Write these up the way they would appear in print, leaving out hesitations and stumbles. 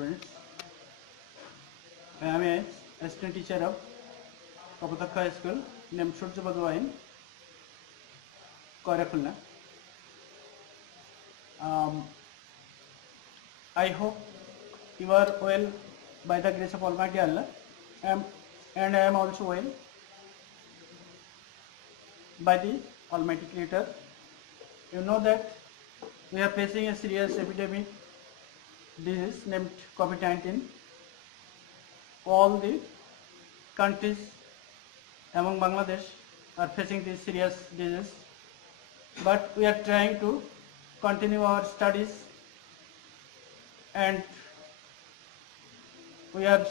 students. I am a assistant teacher of Kapotak High School named Surya Badwain, Koirakhulna. I hope you are well by the grace of Almighty Allah, and I am also well by the Almighty Creator. You know that we are facing a serious epidemic disease named COVID-19. All the countries among Bangladesh are facing this serious disease, but we are trying to continue our studies, and we are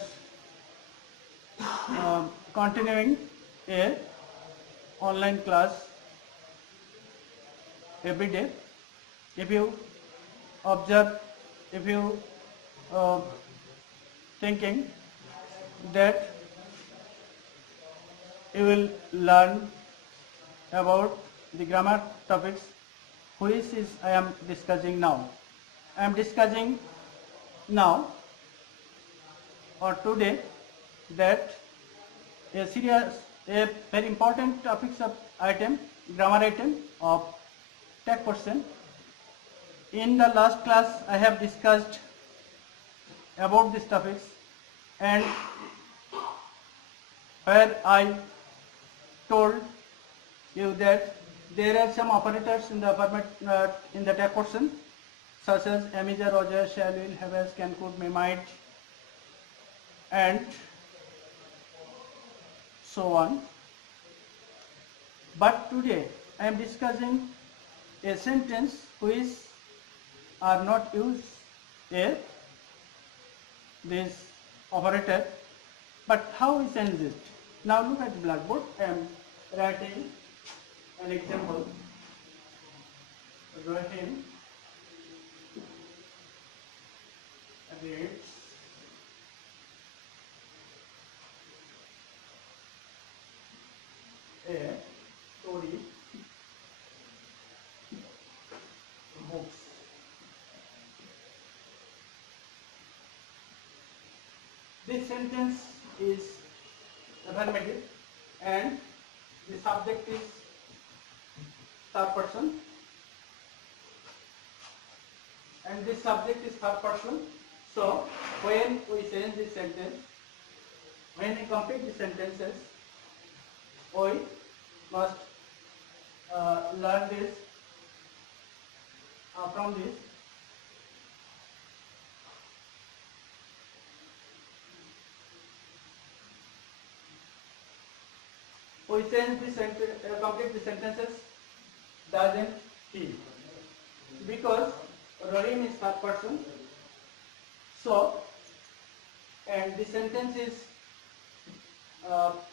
continuing a online class every day. If you observe, if you thinking that you will learn about the grammar topics which is I am discussing now. I am discussing now or today that a very important topics of grammar item of tech portion. In the last class I have discussed about these topics, and where I told you that there are some operators in the tech portion such as Amiza, Roger, shall, will, have as, can, could, may, might, and so on. But today I am discussing a sentence which are not used this operator, but how we change it. Now look at the blackboard. I am writing an example. Writing reads a story books. This sentence is affirmative and the subject is third person, and this subject is third person. So when we change this sentence, when we complete the sentences, we must learn this from this. We change the sentence, complete the sentences, doesn't he? Because Rahim is third person. So, and the sentence is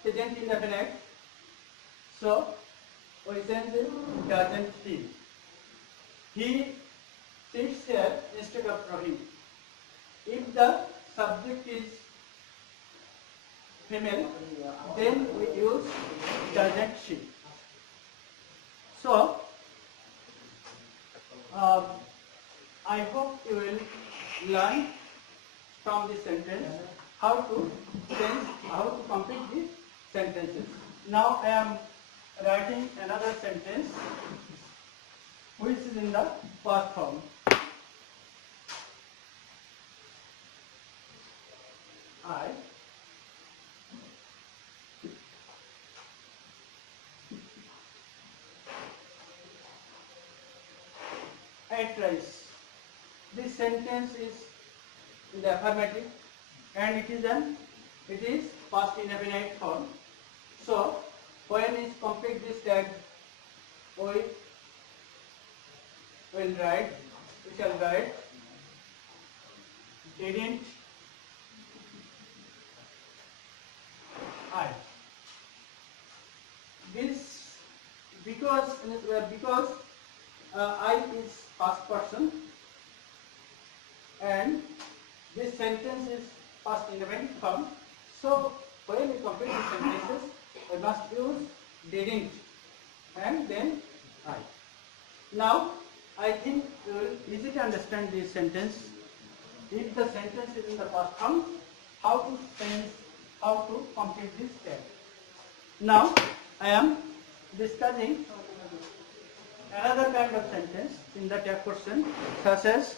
present indefinite. So, we change it, doesn't he? He sits here instead of Rahim. If the subject is female, then we use doesn't she. So, I hope you will learn from this sentence how to complete the sentences. Now I am writing another sentence which is in the past form. I ate rice. This sentence is in the affirmative and it is past indefinite form. So when we complete this tag, we shall write didn't I. This because I is past person and this sentence is past indefinite form. So when we complete the sentences, we must use didn't and then I. Now I think you will easily understand this sentence if the sentence is in the past form, how to complete this tag. Now I am discussing another kind of sentence in the tag question, such as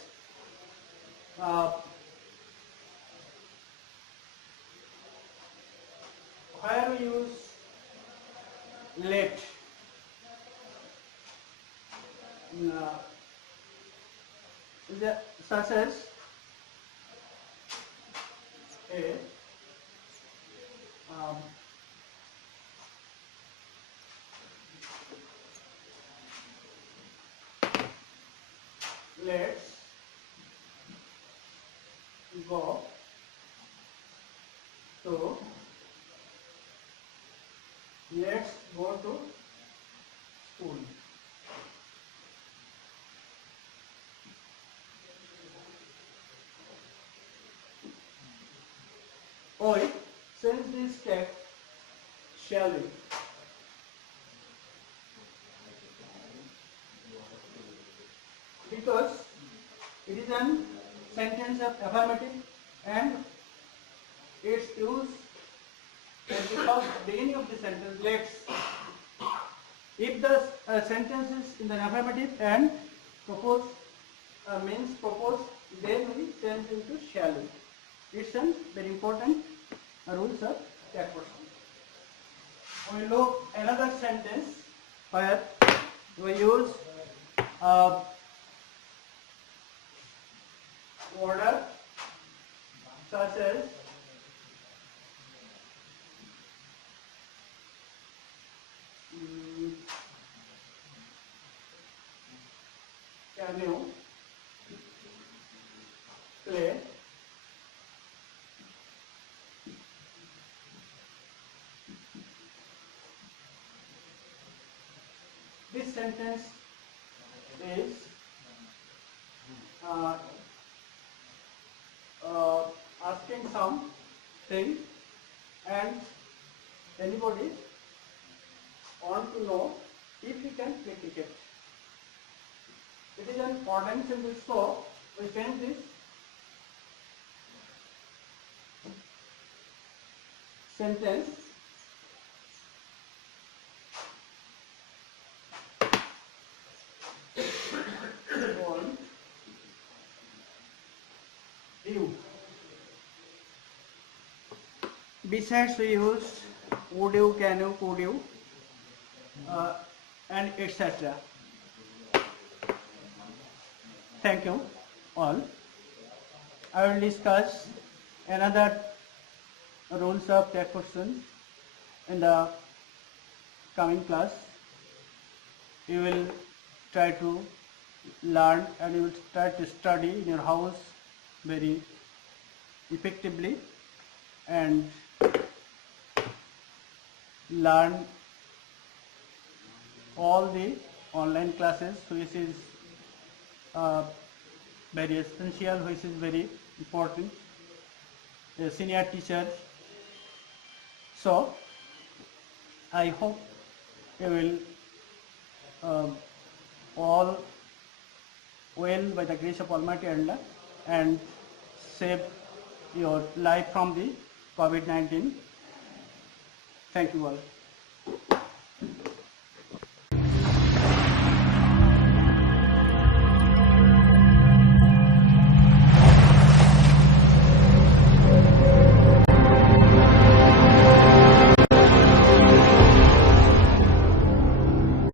where we use late. Such as a let's go to school. Or since this text shall we, because it is a sentence of affirmative and its use at the beginning of the sentence. Let's, if the sentence is in the affirmative and propose means propose, then we change into shall we. It's a very important rules of tag question. We look another sentence where we use order, such as can you play this sentence is asking something and anybody want to know if he can play cricket. It is an important sentence, so we change this sentence on you. Besides, we use would you, can you, could you, and etc. Thank you all. I will discuss another rules of tag question in the coming class. You will try to learn and you will try to study in your house very effectively and learn all the online classes, which is very essential, which is very important. A senior teacher. So I hope you will all well by the grace of Almighty Allah and save your life from the COVID-19. Thank you all.